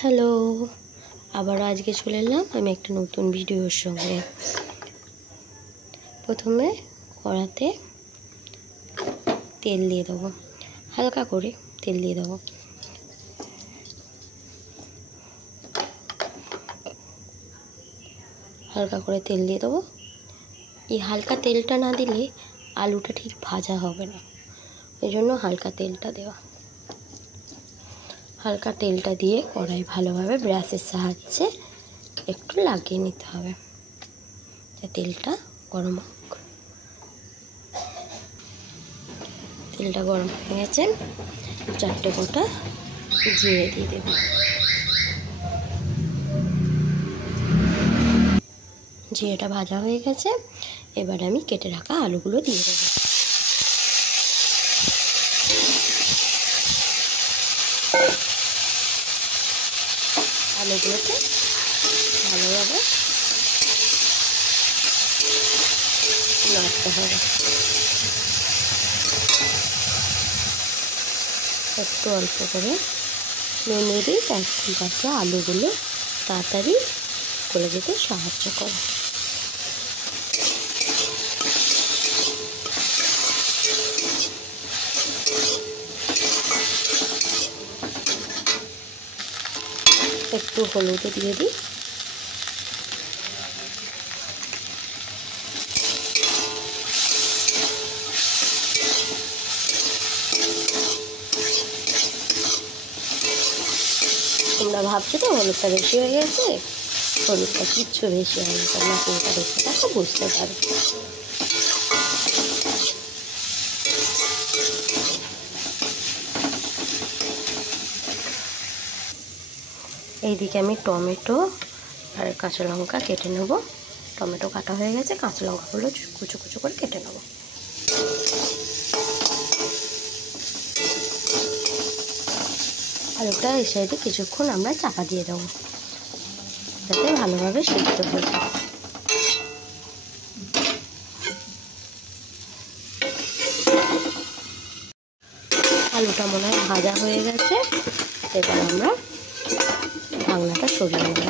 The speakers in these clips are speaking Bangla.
হ্যালো, আবারও আজকে চলে এলাম আমি একটা নতুন ভিডিওর সঙ্গে। প্রথমে কড়াতে তেল দিয়ে দেবো, হালকা করে তেল দিয়ে দেবো। হালকা করে তেল দিয়ে দেবো। এই হালকা তেলটা না দিলে আলুটা ঠিক ভাজা হবে না, এই জন্য হালকা তেলটা দেওয়া। হালকা তেলটা দিয়ে কড়াই ভালোভাবে ব্রাশের সাহায্যে একটু লাগিয়ে নিতে হবে, তেলটা গরম হোক। তেলটা গরম হয়ে গেছে, 4টে গোটা জিরে দিয়ে দেব। জিরেটা ভাজা হয়ে গেছে, এবার আমি কেটে রাখা আলুগুলো দিয়ে দেব। আলুগুলোকে ভালোভাবে নাড়তে হবে। একটু অল্প করে নুন দিই, যাতে আলুগুলো তাড়াতাড়ি গলে যেতে সাহায্য করে। একটু হলুদ দিয়ে দিই। তোমরা ভাবছো তো হলুদটা বেশি হয়ে গেছে, হলুদটা কিচ্ছু বেশি হয়নি, তোমরা কোনটা দেখতে থাকো বুঝতে পারবে। এইদিকে আমি টমেটো আর কাঁচা লঙ্কা কেটে নেব। টমেটো কাটা হয়ে গেছে, কাঁচা লঙ্কাগুলো কুচো কুচো করে কেটে নেব। আলুটা এই সাইডে কিছুক্ষণ আমরা চাপা দিয়ে দেবো, যাতে ভালোভাবে সিদ্ধ হয়ে যায়। আলুটা মনে হয় ভাজা হয়ে গেছে, এবার আমরা ঢাকনাটা সরিয়ে নেব।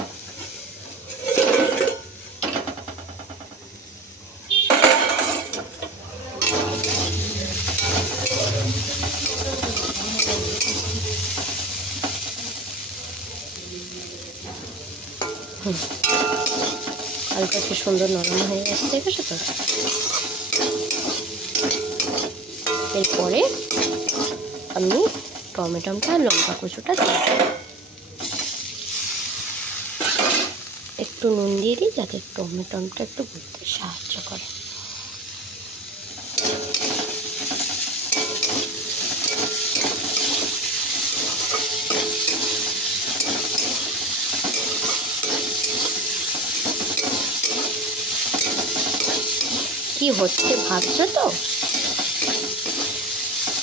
আলুটা কি সুন্দর নরম হয়ে গেছে, দেখেছো তো? এরপরে আমি টমেটোটা লঙ্কা কুচোটা দিয়ে একটু নুন দিয়ে দিই, যাতে টমেটোটা একটু গলতে সাহায্য করে। কি হচ্ছে ভাবছো তো?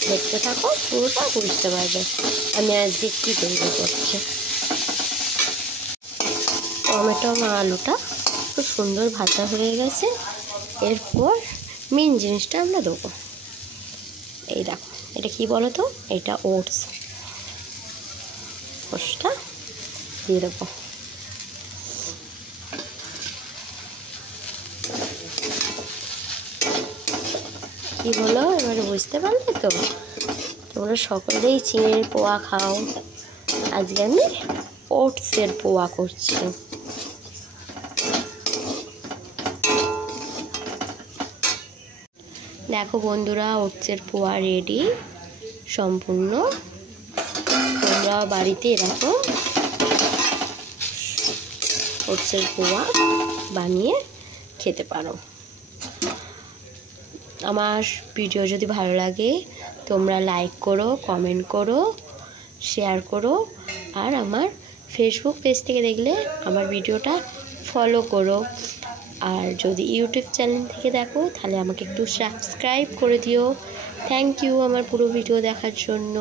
দেখতে থাকো, পুরোটা বুঝতে পারবে আমি আজকে কি তৈরি করছি। টমেটো আর আলুটা খুব সুন্দর ভাজা হয়ে গেছে। এরপর মেন জিনিসটা আমরা দেবো। এই দেখো, এটা কি বলো তো? এটা ওটসটা দিয়ে দেবো। কি হলো এবারে বুঝতে পারলে তো? তোমরা সকলেই চিনির পোয়া খাও, আজকে আমি ওটসের পোয়া করছি। দেখো বন্ধুরা, ওটসের পোয়া রেডি সম্পূর্ণ। তোমরা বাড়িতে এরকম ওটসের পোয়া বানিয়ে খেতে পারো। আমার ভিডিও যদি ভালো লাগে তোমরা লাইক করো, কমেন্ট করো, শেয়ার করো, আর আমার ফেসবুক পেজ থেকে দেখলে আমার ভিডিওটা ফলো করো। আর যদি ইউটিউব চ্যানেল থেকে দেখো তাহলে আমাকে একটু সাবস্ক্রাইব করে দিও। থ্যাংক ইউ আমার পুরো ভিডিও দেখার জন্য।